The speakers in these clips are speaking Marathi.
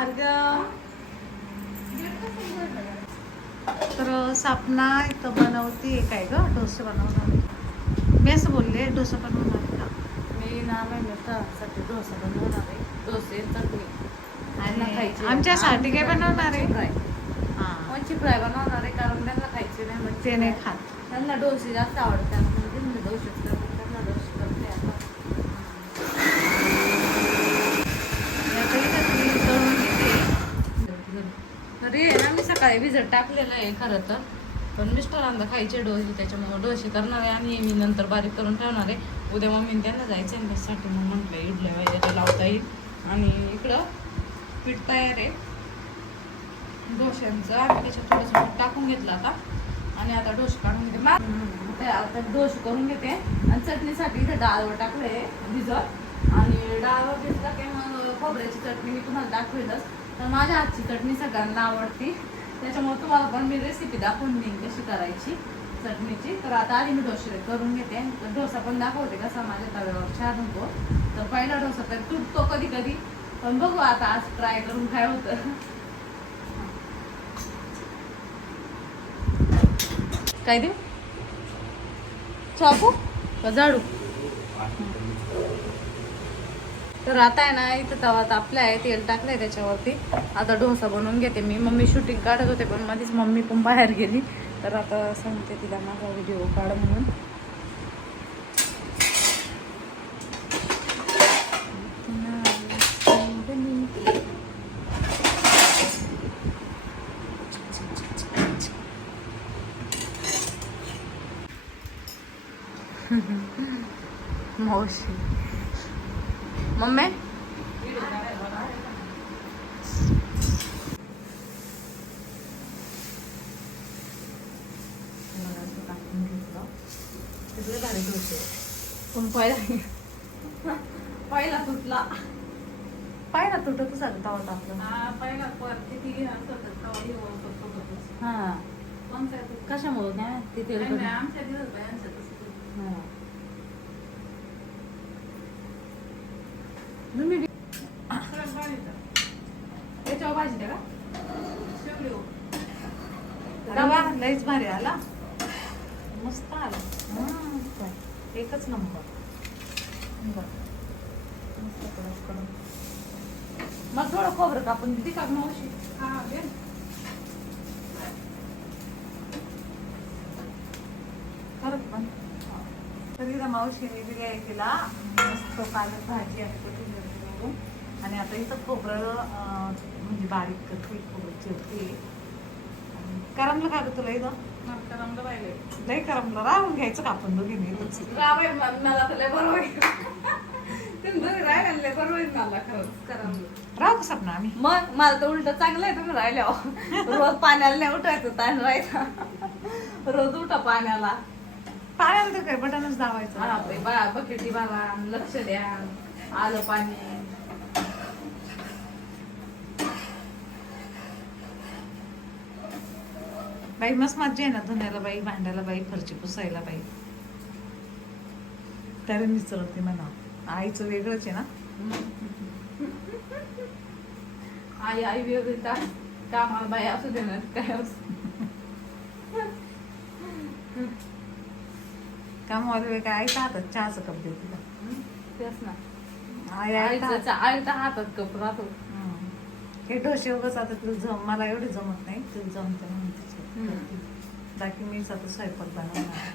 भार्गव तर सापना इथं बनवते काय ग? डोसे बनवणार. मी असं बोलले डोसा बनवणार का मी ना साठी डोसा बनवणार आहे. डोसे चटणी. आणि खायची. आमच्यासाठी काय बनवणार आहे? फ्राय. हां. मच्छी फ्राय बनवणार आहे कारण त्यांना खायची नाही मच्छी ते नाही. खात. त्यांना डोसे जास्त आवडतात म्हणजे मी डोसेच करते त्यांना डोसे करते आता याच्या इथं ती तळून घेते. तरी आहे भिजत टाकलेलं आहे खरं तर. पण मिस्टरांना खायचे डोसे त्याच्यामुळे डोसे करणार आहे आणि मी नंतर बारीक करून ठेवणार आहे. उद्या मम्मीने त्यांना जायचं आहे त्यासाठी मग म्हटलं इडल्या वगैरे लावता येईल. आणि इकडं पीठ तयार आहे. डोश्यांचं आणि त्याच्यात थोडंसं पीठ टाकून घेतलं आता. आणि आता डोसे काढून घेते. आता डोसे करून घेते. आणि चटणीसाठी इथे डाळवर टाकले भिजत. आणि डाळवर घेतला की मग खोबऱ्याची चटणी मी तुम्हाला दाखवेलच. तर माझ्या हातची चटणी सगळ्यांना आवडती. त्याच्यामुळे तुम्हाला पण मी रेसिपी दाखवून देईन कशी करायची चटणीची. तर आता आधी मी डोसे करून घेते. तर डोसा पण दाखवते कसा माझ्या तव्यावर छान होतो. तर पहिला डोसा तर तुटतो कधी कधी पण बघू आता आज ट्राय करून काय होतं. काय देऊ? चाकू? झाडू? तर आता आहे ना इथं तवा तापला आहे तेल टाकलंय त्याच्यावरती. आता डोसा बनवून घेते मी. मम्मी शूटिंग काढत होते पण मध्येच मम्मी पण बाहेर गेली. तर आता सांगते तिला माझा व्हिडिओ काढ म्हणून. मावशी. मम्मी? पण पहिला? पहिला तुटला. तुटतच आलं तवा टाकलं पहिला किती हा कशामुळे काय तिथे त्याच्यावर भाजी द्या का रवा लईच भारी आला. मस्त आला. एकच नंबर. मग थोडं खोबरं कापून किती का मावशी. खरंच पण. तरी मावशीने दिली आहे तिला मस्त पालक भाजी आणि कोथिंबीर आणि आता इथं खोबरं म्हणजे बारीक करते खोबरं चिरते. करमलं का गं तुला इथं? लई करमलं राहून घ्यायचं का आपण लय दोघी लय करमलं. राहू का सपना आम्ही? मग मला तर उलट चांगलं आहे तुम्ही राहिल्यावर. रोज पाण्याला नाही उठायचं ताण राहायचा. रोज उठा पाण्याला. पाण्याला तर काय बटनच बा बकेटी बाबा लक्ष द्या आलं पाणी. बाई मस्त मज्जा आहे ना धुण्याला बाई भांड्याला बाई फरची पुसायला बाई. तरी मी चलते म्हणा. आईचं वेगळंच आहे ना. आई आई वेगळी का? कामाला बाई असू दे ना काय असू? कामवाले वेगळं आईच्या हातात चहाचं कप देऊ तिला. तेच ना. आई आईचा आईचा हातात कप राहतो. हं. डोसे उगाच आता जम मला एवढे जमत नाही. तुला जमते बाकी मीच आता स्वयंपाक बनवणार.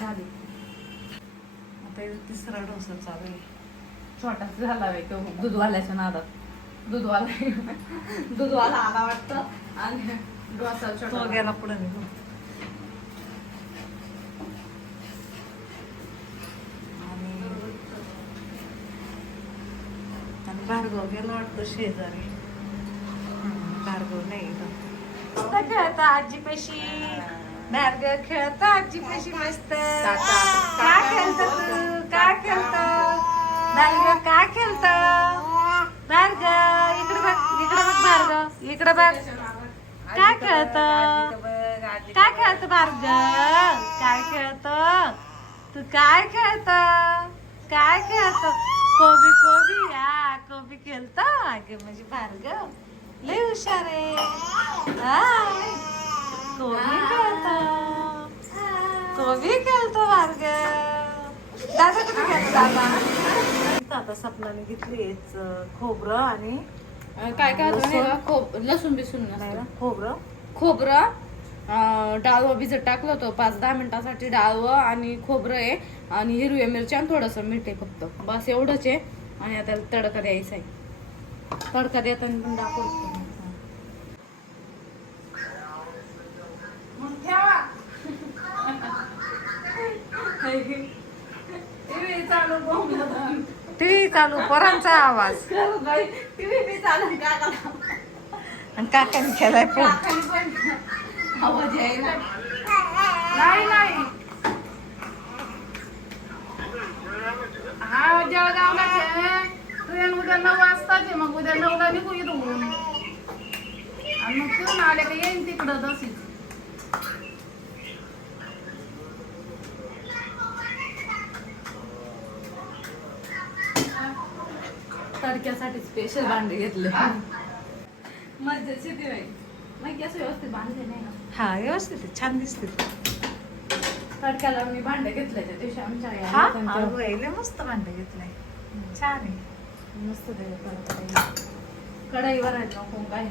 झाली. आता तिसरा डोसा चालू आहे. छोटाच झाला बाई तो. दूधवाल्याच्या नादात. दूधवाला. दूधवाला आला वाटतं. आणि डोसा छोटा गेला पुढे निघून. आणि भार्गव गेला वाटतं शेजारी. भार्गव नाही आता खेळता आजी पेशी? भार्गव खेळता आजी पेशी मस्त. काय खेळत तू काय खेळत भार्गव काय खेळत भार्गव इकडे बघ इकडे बघ भार्गव इकडे बघ. काय खेळत? काय खेळत भार्गव काय खेळत? तू काय खेळत? काय खेळत? कोबी कोबी या कोबी खेळ केलता अगं म्हणजे भार्गव लय हुशार आहे. हाय. तो बी खेळतो. तो बी खेळतो भार्गव दादा कुठे गेला दादा? आता सपनाने घेतली खोबरं आणि काय काय होतं माहिती का? खोब लसूण बिसून नाही नसतं ना, खोबरं. खोबरं अं, डाळवं भिजत टाकलं होतं पाच दहा मिनिटासाठी डाळवं आणि खोबरं आहे आणि हिरव्या मिरच्या आणि थोडंसं मीठ आहे फक्त. बस एवढंच आहे. आणि आता तडका द्यायचा आहे. तडका देताना पण दाखवतो मग ठेवा TV चालू बोंबलं. टीव्ही चालू पोरांचा आवाज. बी चालू आणि काकाने केलाय फोन पण. आवाज यायला नाही नाही. हा जळगावला ट्रेन उद्या नऊ वाजताचे मग उद्या नऊला निघू इथून. आणि मग फिरून आले का येईन तिकडं तशीच. तडक्यासाठी स्पेशल भांडे घेतले. मज्जाची ती मग असं व्यवस्थित बांधले नाही ना? हा व्यवस्थित आहे, छान दिसते तडक्याला मी भांडे घेतले त्या दिवशी आमच्या आई हा? आल्या त्यांच्या- अगं, लय मस्त भांडे घेतलंय छान आहे. मस्त ते तडका. कढईवर आहे काही.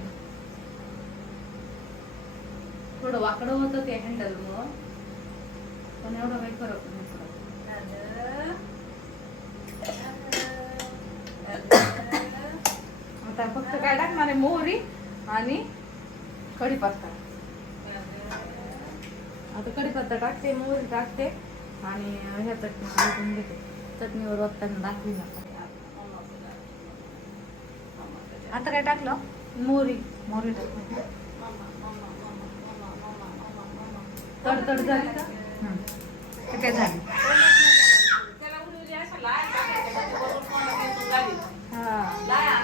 थोडं वाकडं होतं ते हँडल मग पण एवढं काही फरक नाही पडत. आता फक्त काय टाकणार आहे? मोहरी आणि कढीपत्ता. आता कढीपत्ता टाकते मोहरी टाकते आणि ह्या चटणी घेते. चटणीवर वक्ताना दाखवी आता काय टाकलं? मोहरी. मोहरी टाकली तडतड झाली का? काय झाली हा हिंमत बाहेर निघाल्या. तुम्ही गॅस बंद करा. हा, टाका झालं रे, झालं. झालं, झालं.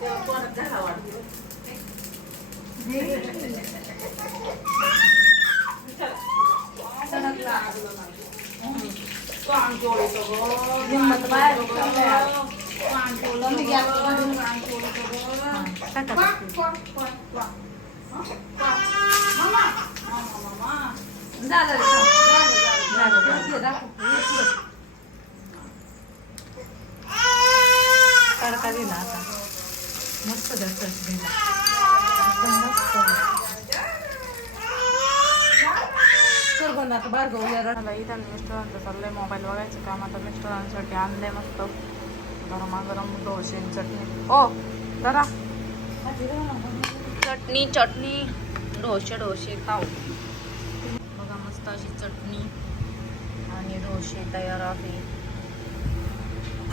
हे दाखव. हे पुढं. तडका दिला आता मस्त द्या आता बाहेर जाऊ या रडायला. इथं मिस्टरांचं चाललंय मोबाईल बघायचं काम आता मिस्टरांसाठी आणलंय मस्त गरमागरम डोसे आणि चटणी ओ जरा चटणी चटणी डोसे डोसे खाऊ. बघा मस्त अशी चटणी आणि डोसे तयार आहे.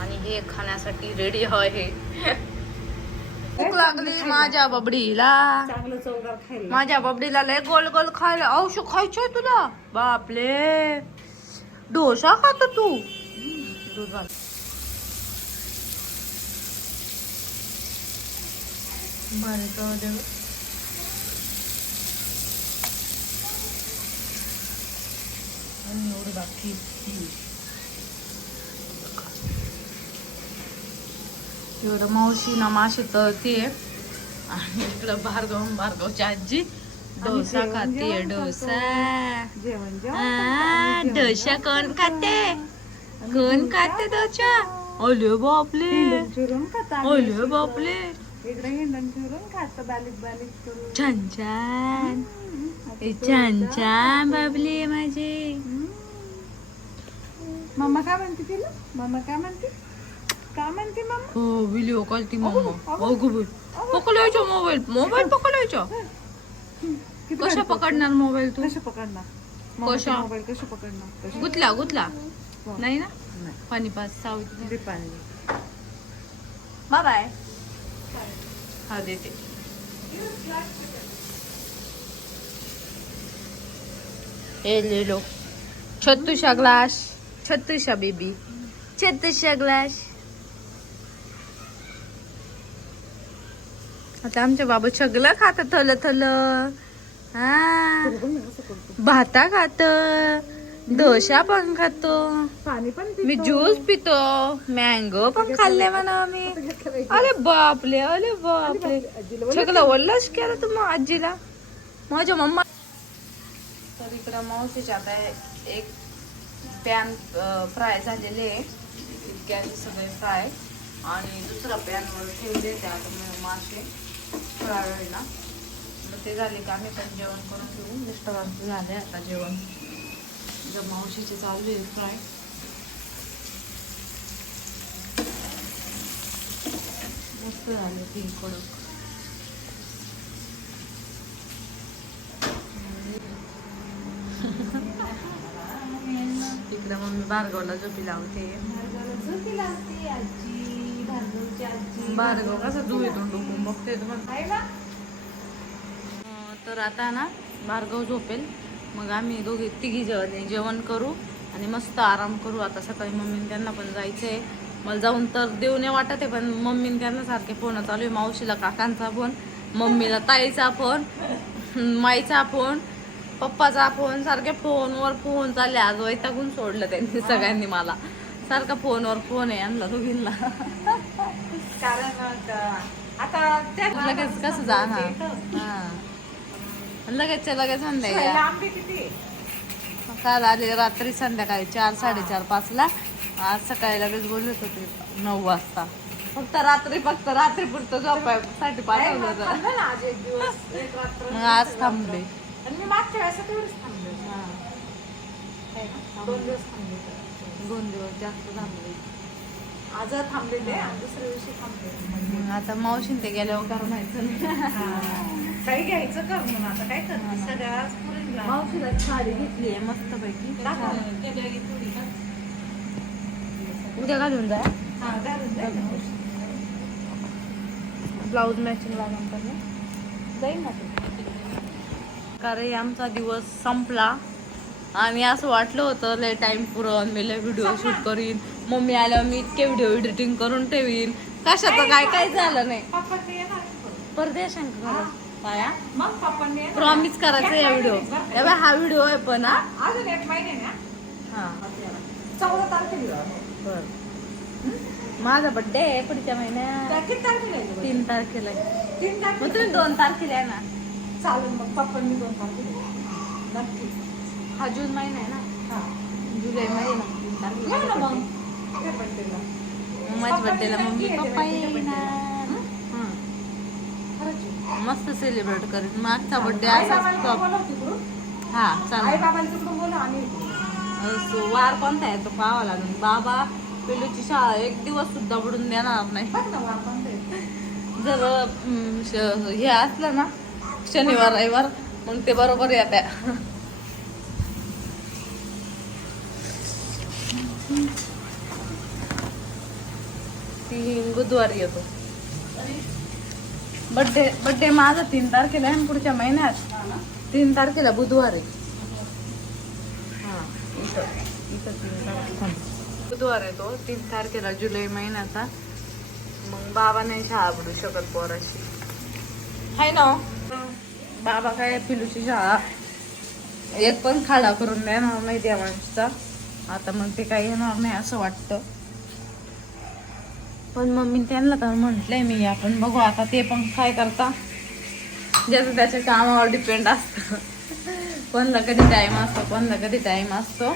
आणि हे खाण्यासाठी रेडी आहे. भूक लागली माझ्या बबडीला चांगलं चवदार खायला माझ्या बबडीला लय गोल गोल खायला औष खायचंय तुला बापले डोसा खातो तू दूध घाल. भारी चव देऊ आणि एवढं बाकी एवढं मावशी ना माशी तळतीये. आणि इकडं भार्गव भार्गवची आजी डोसा खाते डोसा. डोसा कोण खाते? कोण खाते डोसा? ओले बापले. चिरून खाता ओले बापले. इकडे हिंडण चिरून खात बालिक बालिक करून. छान छान. छान छान बाबले माझे. मम्मा काय म्हणते तिला? मम्मा काय म्हणते? काय म्हणते मम्मा हो व्हिडिओ कॉल ती मम्मा हो गुबुल पकडलायचो मोबाईल मोबाईल पकडलायचो किती कशा काढतो? पकडणार मोबाईल तू कशा पकडणार कशा? मोबाईल कशा पकडणार कशा? गुतला गुतला नाही ना नाही. पाणी पास सावली दीपाली बाय बाय हा देते ए ले लो छत्तूशा ग्लास छत्तूशा बेबी छत्तूशा ग्लास आता आमच्या बाबा सगळं खात थल थल. हा. भाता खात डोसा पण खातो. पाणी पण मी ज्यूस पितो मँगो पण खाल्ले म्हणा मी अरे बापले अरे बापले सगळं वल्लच केलं तू मग आजीला. माझ्या मम्मा तर इकडं मावशीच्या आता एक पॅन फ्राय झालेले इतक्याचे सगळे फ्राय. आणि दुसरा पॅनवर ठेवले ते आता मग मासे. थोडा वेळेला मग ते झाले का आम्ही पण जेवण करून घेऊ. मिस्टरांचं झाले आता जेवण. जर मावशीचे चालू आहे फ्राय. मस्त झाले ती कडक. इकडे मम्मी भार्गवला झोपी लावते. भार्गव कसा डुकून बघते तुम्हाला. तर आता ना भार्गव झोपेल. मग आम्ही दोघे तिघी जेवण जेवण करू आणि मस्त आराम करू. आता सकाळी मम्मीने त्यांना पण जायचंय. मला जाऊन तर देऊ नाही वाटत आहे पण मम्मीने त्यांना सारखे फोन चालू आहे. मावशीला काकांचा फोन मम्मीला ताईचा फोन माईचा फोन पप्पाचा फोन सारखे फोनवर फोन चालले. आज वैतागून सोडलं त्यांनी सगळ्यांनी मला. सारखा फोनवर फोन आहे आणला दोघींना कारण आता त्या लगेच कसं जाणार? हा. लगेच लगेच संध्याकाळी काल आले रात्री संध्याकाळी चार साडेचार पाच ला आज सकाळी लगेच बोलत होते नऊ वाजता. फक्त रात्री फक्त रात्री पुरतं झोपायसाठी पाठवलं मग आज थांबले. मी मागच्या वेळेस थांबले? दोन दिवस थांबले. दोन दिवस जास्त थांबले. आज थांबलेले आणि दुसऱ्या दिवशी थांबले. मग आता मावशीन ते गेल्यावर करमायचं नाही काही घ्यायचं कर म्हणून आता काय करते सगळ्याच पुरीला मावशीला साडी घेतली आहे मस्त पैकी उद्या घालून जा हा. ब्लाऊज मॅचिंग लागून जाईल ना कारण आमचा दिवस संपला. आणि असं वाटलं होतं लय टाइम पुरण मी लय व्हिडिओ शूट करीन. मम्मी आल्यावर मी इतके व्हिडिओ एडिटिंग करून ठेवीन. कशाचं काय काय झालं नाही. परदेशांक पाया. प्रॉमिस करायचं या व्हिडिओ हा व्हिडिओ आहे पण हा. अजून एक महिने ना. हा. चौदा तारखेला बर. माझा बड्डे आहे पुढच्या महिन्यात. किती तारखेला? तीन तारखेला. तीन तारखेला. तुम्ही दोन तारखेला आहे ना. चालेल मग पप्पांनी दोन तारखेला नक्की. हा जून महिना आहे ना? हा. जुलै महिना. ना मग. मग माझ्या बड्डेला मम्मी पप्पा येणार. मस्त सेलिब्रेट करीन. मागचा बड्डे. हा चालेल. वार कोणता आहे तो पाहावा लागेल. बाबा पिलूची शाळा एक दिवस सुद्धा बुडून देणार नाही. जर हे असलं ना शनिवार रविवार मग ते बरोबर येत्या. ती बुधवारी येतो. बड्डे बड्डे माझा तीन तारखेला आहे आणि पुढच्या महिन्यात तीन तारखेला बुधवार आहे. इथं- इथं तीन तारखेला. बुधवार येतो तीन तारखेला जुलै महिन्याचा. मग बाबा नाही शाळा बुडू शकत पोराशी हाय ना हो. बाबा काय पिलूची शाळा? एक पण खाडा करून देणार नाही त्या माणसाचा आता मग ते काही येणार नाही असं वाटतं. पण मम्मी त्यांना तर म्हटलंय मी आपण बघू आता ते पण काय करता? ज्याचं त्याच्या कामावर डिपेंड असतं. कोणाला कधी टाईम असतो कोणाला कधी टाईम असतो.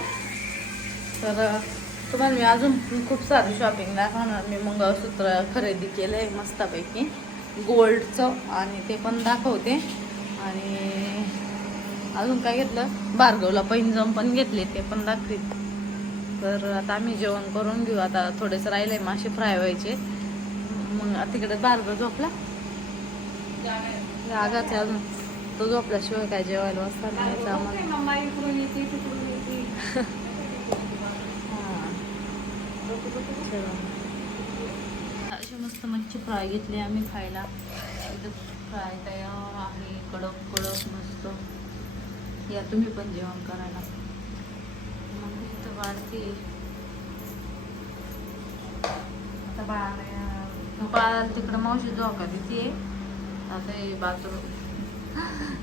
तर तुम्हाला मी अजून खूप सारी शॉपिंग दाखवणार. मी मंगळसूत्र खरेदी केलं आहे मस्तपैकी. गोल्डचं आणि ते पण दाखवते. आणि अजून काय घेतलं? बारगवला पैंजम पण घेतले ते पण दाखवीत. तर आता आम्ही जेवण करून घेऊ. आता थोडेसे राहिले मासे फ्राय व्हायचे. मग तिकडे बारगं झोपला? अजून. तो झोपल्याशिवाय काय जेवायला वाजता नाही अशी मस्त मच्छी फ्राय घेतली आम्ही खायला. फ्राय तयार आहे कडक कडक मस्त. या तुम्ही पण जेवण करायला. वाढते आता बाळाला बाळाला तिकडं मावशी झोका देते आता हे बाथरूम.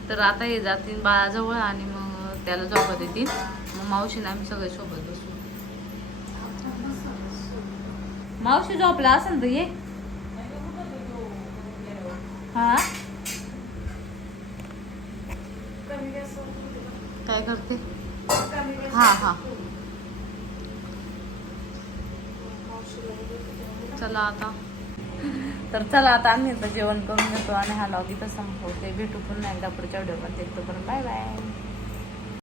तर आता हे जातील बाळाजवळ आणि मग त्याला झोका देतील मग मावशीने आम्ही सगळे सोबत बसू. मावशी झोपला असेल तर ये. हा? काय करते? हा हा. चला आता. तर चला आता आम्ही जेवण करून घेतो आणि हा लॉग इथं संपवते. भेटू पुन्हा एकदा पुढच्या व्हिडिओमध्ये तोपर्यंत बाय बाय